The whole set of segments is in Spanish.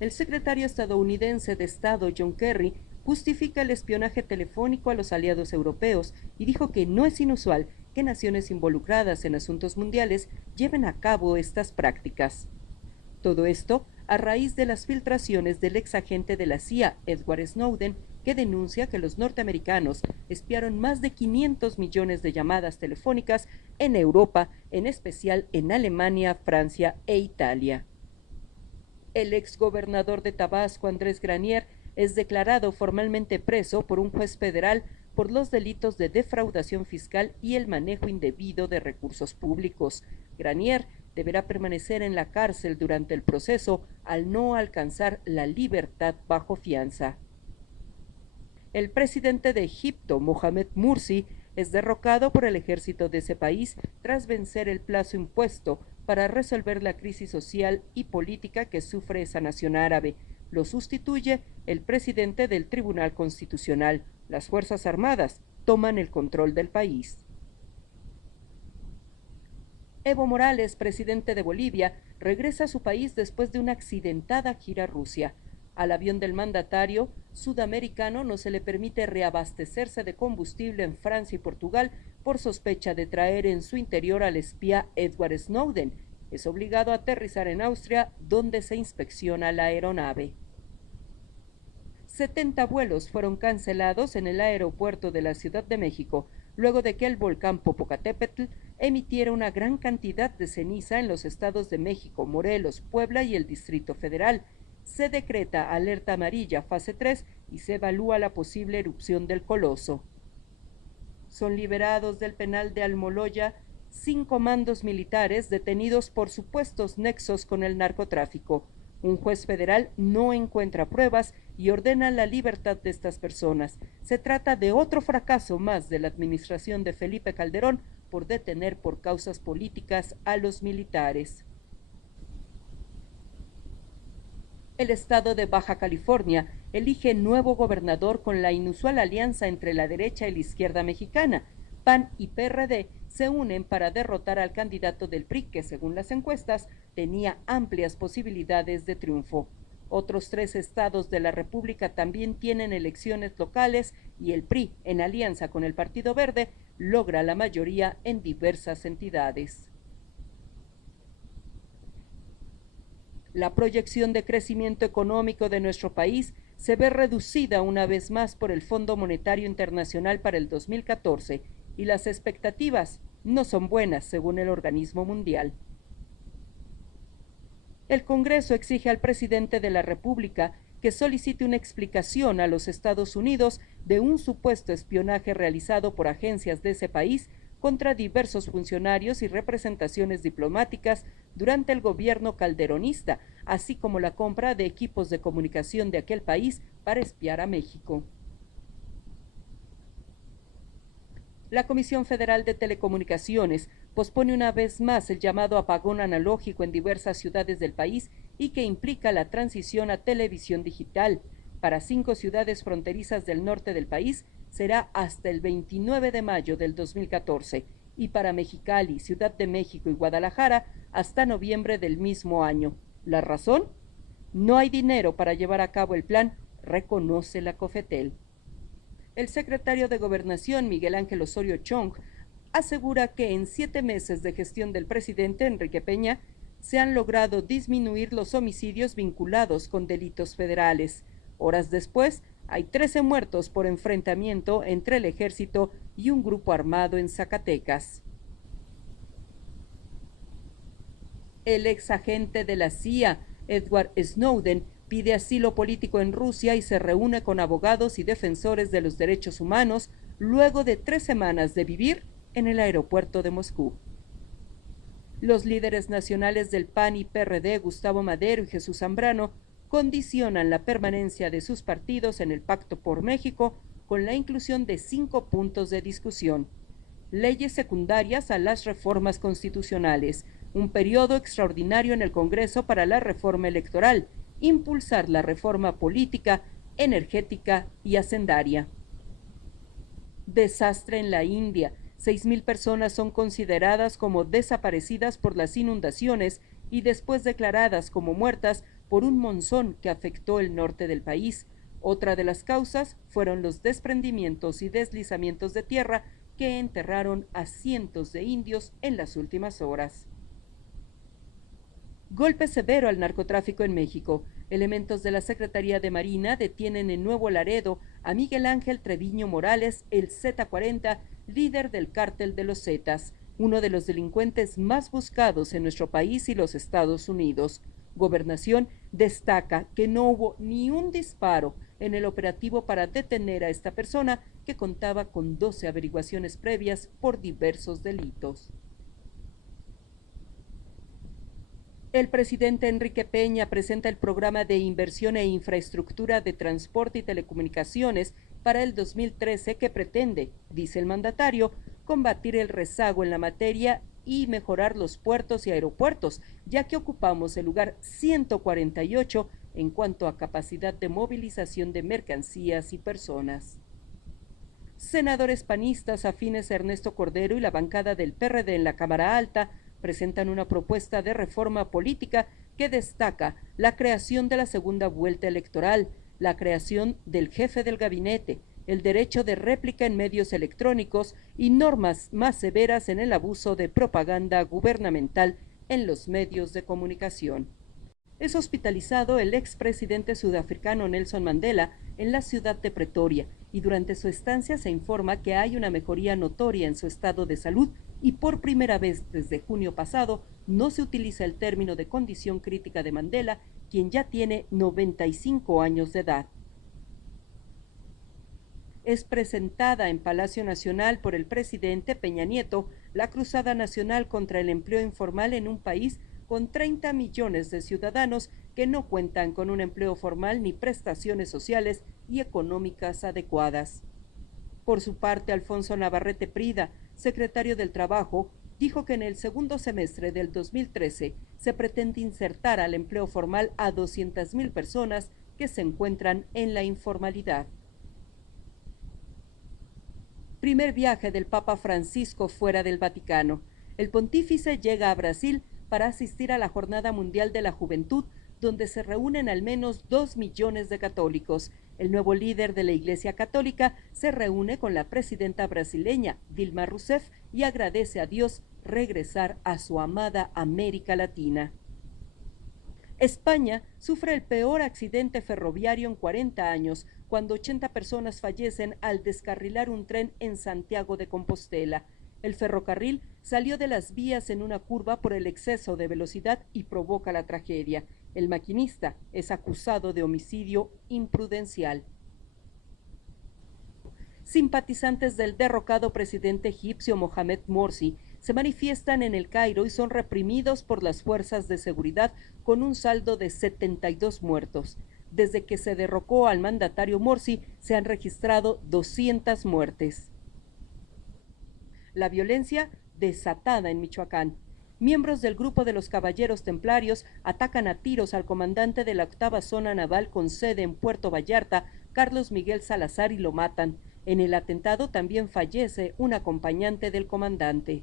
El secretario estadounidense de Estado, John Kerry, justifica el espionaje telefónico a los aliados europeos y dijo que no es inusual que naciones involucradas en asuntos mundiales lleven a cabo estas prácticas. Todo esto a raíz de las filtraciones del ex agente de la CIA, Edward Snowden, que denuncia que los norteamericanos espiaron más de 500 millones de llamadas telefónicas en Europa, en especial en Alemania, Francia e Italia. El exgobernador de Tabasco, Andrés Granier, es declarado formalmente preso por un juez federal por los delitos de defraudación fiscal y el manejo indebido de recursos públicos. Granier deberá permanecer en la cárcel durante el proceso al no alcanzar la libertad bajo fianza. El presidente de Egipto, Mohamed Mursi, es derrocado por el ejército de ese país tras vencer el plazo impuesto para resolver la crisis social y política que sufre esa nación árabe. Lo sustituye el presidente del Tribunal Constitucional. Las Fuerzas Armadas toman el control del país. Evo Morales, presidente de Bolivia, regresa a su país después de una accidentada gira a Rusia. Al avión del mandatario sudamericano no se le permite reabastecerse de combustible en Francia y Portugal por sospecha de traer en su interior al espía Edward Snowden. Es obligado a aterrizar en Austria, donde se inspecciona la aeronave. 70 vuelos fueron cancelados en el aeropuerto de la Ciudad de México, luego de que el volcán Popocatépetl emitiera una gran cantidad de ceniza en los estados de México, Morelos, Puebla y el Distrito Federal. Se decreta alerta amarilla fase 3 y se evalúa la posible erupción del coloso. Son liberados del penal de Almoloya 5 mandos militares detenidos por supuestos nexos con el narcotráfico. Un juez federal no encuentra pruebas y ordena la libertad de estas personas. Se trata de otro fracaso más de la administración de Felipe Calderón por detener por causas políticas a los militares. El estado de Baja California elige nuevo gobernador con la inusual alianza entre la derecha y la izquierda mexicana. PAN y PRD se unen para derrotar al candidato del PRI, que según las encuestas tenía amplias posibilidades de triunfo. Otros 3 estados de la República también tienen elecciones locales y el PRI, en alianza con el Partido Verde, logra la mayoría en diversas entidades. La proyección de crecimiento económico de nuestro país se ve reducida una vez más por el Fondo Monetario Internacional para el 2014 y las expectativas no son buenas según el organismo mundial. El Congreso exige al presidente de la República que solicite una explicación a los Estados Unidos de un supuesto espionaje realizado por agencias de ese país contra diversos funcionarios y representaciones diplomáticas durante el gobierno calderonista, así como la compra de equipos de comunicación de aquel país para espiar a México. La Comisión Federal de Telecomunicaciones pospone una vez más el llamado apagón analógico en diversas ciudades del país y que implica la transición a televisión digital. Para 5 ciudades fronterizas del norte del país será hasta el 29 de mayo del 2014 y para Mexicali, Ciudad de México y Guadalajara hasta noviembre del mismo año. ¿La razón? No hay dinero para llevar a cabo el plan, reconoce la COFETEL. El secretario de Gobernación, Miguel Ángel Osorio Chong, asegura que en 7 meses de gestión del presidente Enrique Peña se han logrado disminuir los homicidios vinculados con delitos federales. Horas después, hay 13 muertos por enfrentamiento entre el ejército y un grupo armado en Zacatecas. El ex agente de la CIA, Edward Snowden, pide asilo político en Rusia y se reúne con abogados y defensores de los derechos humanos luego de 3 semanas de vivir en el aeropuerto de Moscú. Los líderes nacionales del PAN y PRD, Gustavo Madero y Jesús Zambrano, condicionan la permanencia de sus partidos en el Pacto por México con la inclusión de 5 puntos de discusión: leyes secundarias a las reformas constitucionales, un periodo extraordinario en el Congreso para la reforma electoral, impulsar la reforma política, energética y hacendaria. Desastre en la India. 6,000 personas son consideradas como desaparecidas por las inundaciones y después declaradas como muertas por un monzón que afectó el norte del país. Otra de las causas fueron los desprendimientos y deslizamientos de tierra que enterraron a cientos de indios en las últimas horas. Golpe severo al narcotráfico en México. Elementos de la Secretaría de Marina detienen en Nuevo Laredo a Miguel Ángel Treviño Morales, el Z40, líder del cártel de los Zetas, uno de los delincuentes más buscados en nuestro país y los Estados Unidos. Gobernación destaca que no hubo ni un disparo en el operativo para detener a esta persona, que contaba con 12 averiguaciones previas por diversos delitos. El presidente Enrique Peña presenta el programa de inversión e infraestructura de transporte y telecomunicaciones para el 2013 que pretende, dice el mandatario, combatir el rezago en la materia y mejorar los puertos y aeropuertos, ya que ocupamos el lugar 148 en cuanto a capacidad de movilización de mercancías y personas. Senadores panistas afines a Ernesto Cordero y la bancada del PRD en la Cámara Alta presentan una propuesta de reforma política que destaca la creación de la segunda vuelta electoral, la creación del jefe del gabinete, el derecho de réplica en medios electrónicos y normas más severas en el abuso de propaganda gubernamental en los medios de comunicación. Es hospitalizado el expresidente sudafricano Nelson Mandela en la ciudad de Pretoria, y durante su estancia se informa que hay una mejoría notoria en su estado de salud, y por primera vez desde junio pasado no se utiliza el término de condición crítica de Mandela, quien ya tiene 95 años de edad. Es presentada en Palacio Nacional por el presidente Peña Nieto la Cruzada Nacional contra el Empleo Informal en un país con 30 millones de ciudadanos que no cuentan con un empleo formal ni prestaciones sociales y económicas adecuadas. Por su parte, Alfonso Navarrete Prida, secretario del Trabajo, dijo que en el segundo semestre del 2013 se pretende insertar al empleo formal a 200,000 personas que se encuentran en la informalidad. Primer viaje del Papa Francisco fuera del Vaticano. El pontífice llega a Brasil para asistir a la Jornada Mundial de la Juventud, donde se reúnen al menos 2 millones de católicos. El nuevo líder de la Iglesia Católica se reúne con la presidenta brasileña, Dilma Rousseff, y agradece a Dios regresar a su amada América Latina. España sufre el peor accidente ferroviario en 40 años, cuando 80 personas fallecen al descarrilar un tren en Santiago de Compostela. El ferrocarril salió de las vías en una curva por el exceso de velocidad y provoca la tragedia. El maquinista es acusado de homicidio imprudencial. Simpatizantes del derrocado presidente egipcio Mohamed Morsi se manifiestan en El Cairo y son reprimidos por las fuerzas de seguridad, con un saldo de 72 muertos. Desde que se derrocó al mandatario Morsi se han registrado 200 muertes. La violencia desatada en Michoacán. Miembros del grupo de los Caballeros Templarios atacan a tiros al comandante de la 8ª Zona Naval con sede en Puerto Vallarta, Carlos Miguel Salazar, y lo matan. En el atentado también fallece un acompañante del comandante.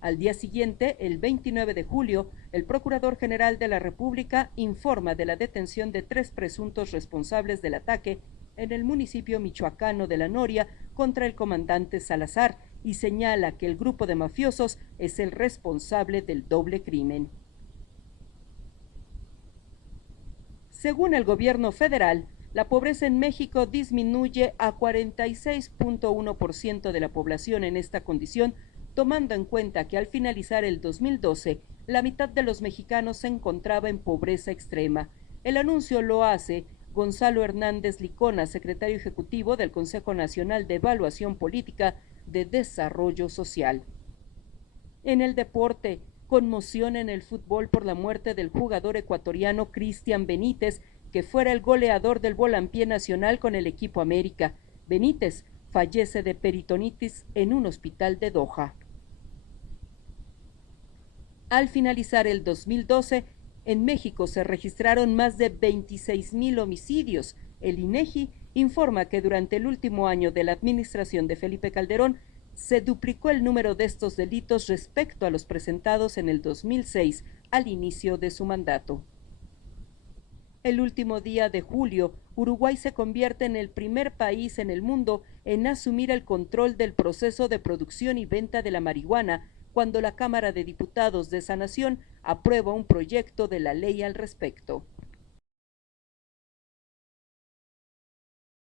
Al día siguiente, el 29 de julio, el Procurador General de la República informa de la detención de 3 presuntos responsables del ataque en el municipio michoacano de La Noria contra el comandante Salazar, y señala que el grupo de mafiosos es el responsable del doble crimen. Según el gobierno federal, la pobreza en México disminuye a 46.1% de la población en esta condición, tomando en cuenta que al finalizar el 2012, la mitad de los mexicanos se encontraba en pobreza extrema. El anuncio lo hace Gonzalo Hernández Licona, secretario ejecutivo del Consejo Nacional de Evaluación Política de Desarrollo Social. En el deporte, conmoción en el fútbol por la muerte del jugador ecuatoriano Cristian Benítez, que fuera el goleador del Balompié Nacional con el equipo América. Benítez fallece de peritonitis en un hospital de Doha. Al finalizar el 2012, en México se registraron más de 26,000 homicidios. El INEGI informa que durante el último año de la administración de Felipe Calderón se duplicó el número de estos delitos respecto a los presentados en el 2006, al inicio de su mandato. El último día de julio, Uruguay se convierte en el primer país en el mundo en asumir el control del proceso de producción y venta de la marihuana, cuando la Cámara de Diputados de esa nación aprueba un proyecto de la ley al respecto.